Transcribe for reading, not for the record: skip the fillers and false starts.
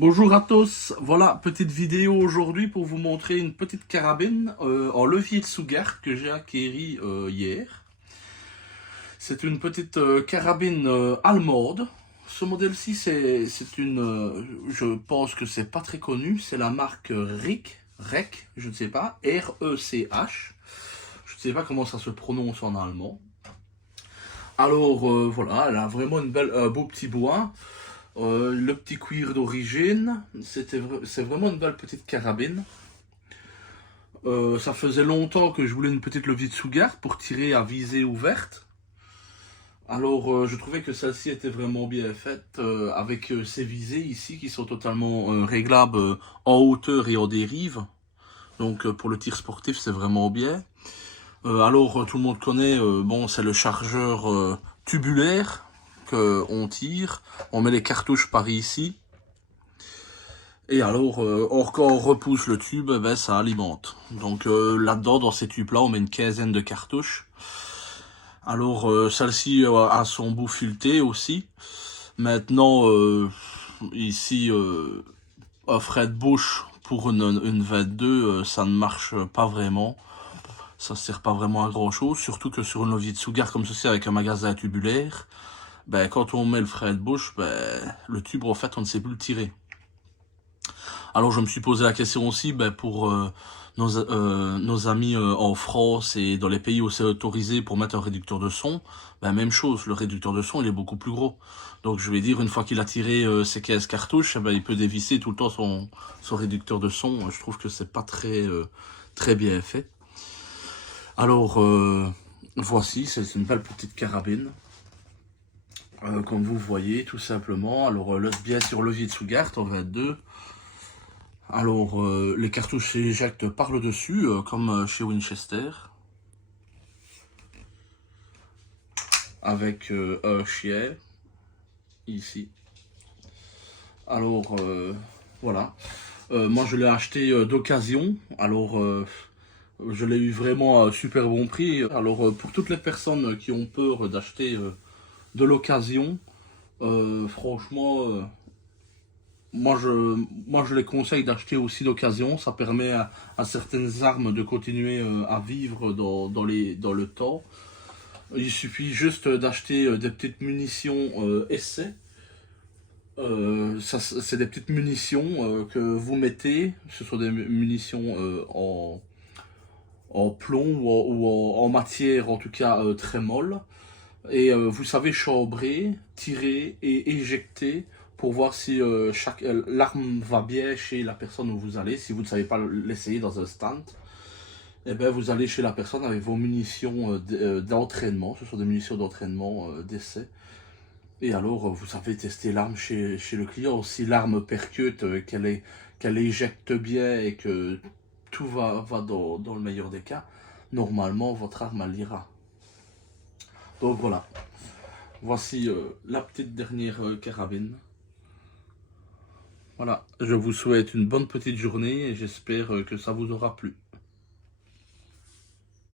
Bonjour à tous, voilà, petite vidéo aujourd'hui pour vous montrer une petite carabine en levier de Sugar que j'ai acquérie hier. C'est une petite carabine allemande. Ce modèle-ci, c'est une, je pense que c'est pas très connu, c'est la marque REC, je ne sais pas, R-E-C-H. Je ne sais pas comment ça se prononce en allemand. Alors voilà, elle a vraiment une belle, beau petit bois. Le petit cuir d'origine, c'est vraiment une belle petite carabine. Ça faisait longtemps que je voulais une petite levier de Sugar pour tirer à visée ouverte. Alors je trouvais que celle-ci était vraiment bien faite avec ces visées ici qui sont totalement réglables en hauteur et en dérive. Donc pour le tir sportif c'est vraiment bien. Alors tout le monde connaît, bon c'est le chargeur tubulaire qu'on tire. On met les cartouches par ici. Et alors, quand on repousse le tube, ben, ça alimente. Donc là-dedans, dans ces tubes-là, on met une quinzaine de cartouches. Alors, celle-ci a son bout fileté aussi. Maintenant, ici, un frais de bouche pour une 22, ça ne marche pas vraiment. Ça ne sert pas vraiment à grand-chose. Surtout que sur une levier de Sugar comme ceci, avec un magasin tubulaire, ben, quand on met le frais de bouche, ben, le tube, en fait, on ne sait plus le tirer. Alors je me suis posé la question aussi pour nos amis en France et dans les pays où c'est autorisé pour mettre un réducteur de son. Même chose, le réducteur de son il est beaucoup plus gros. Donc je vais dire, une fois qu'il a tiré ses 15 cartouches, il peut dévisser tout le temps son réducteur de son. Je trouve que c'est pas très bien fait. Alors voici, c'est une belle petite carabine. Comme vous voyez tout simplement. Alors bien sur levier de Sugar en 22. Alors, les cartouches s'éjectent par le dessus, comme chez Winchester. Avec un chien, ici. Alors, voilà. Moi, je l'ai acheté d'occasion. Alors, je l'ai eu vraiment à un super bon prix. Alors, pour toutes les personnes qui ont peur d'acheter de l'occasion, franchement... moi je les conseille d'acheter aussi d'occasion, ça permet à certaines armes de continuer à vivre dans le temps. Il suffit juste d'acheter des petites munitions essai. C'est des petites munitions que vous mettez, ce sont des munitions en plomb ou en matière en tout cas très molle. Et vous savez chambrer, tirer et éjecter pour voir si l'arme va bien chez la personne où vous allez. Si vous ne savez pas l'essayer dans un stand, eh ben vous allez chez la personne avec vos munitions d'entraînement. Ce sont des munitions d'entraînement d'essai. Et alors vous savez tester l'arme chez le client. Si l'arme percute, qu'elle éjecte bien et que tout va dans le meilleur des cas, normalement votre arme elle ira. Donc voilà. Voici la petite dernière carabine. Voilà, je vous souhaite une bonne petite journée et j'espère que ça vous aura plu.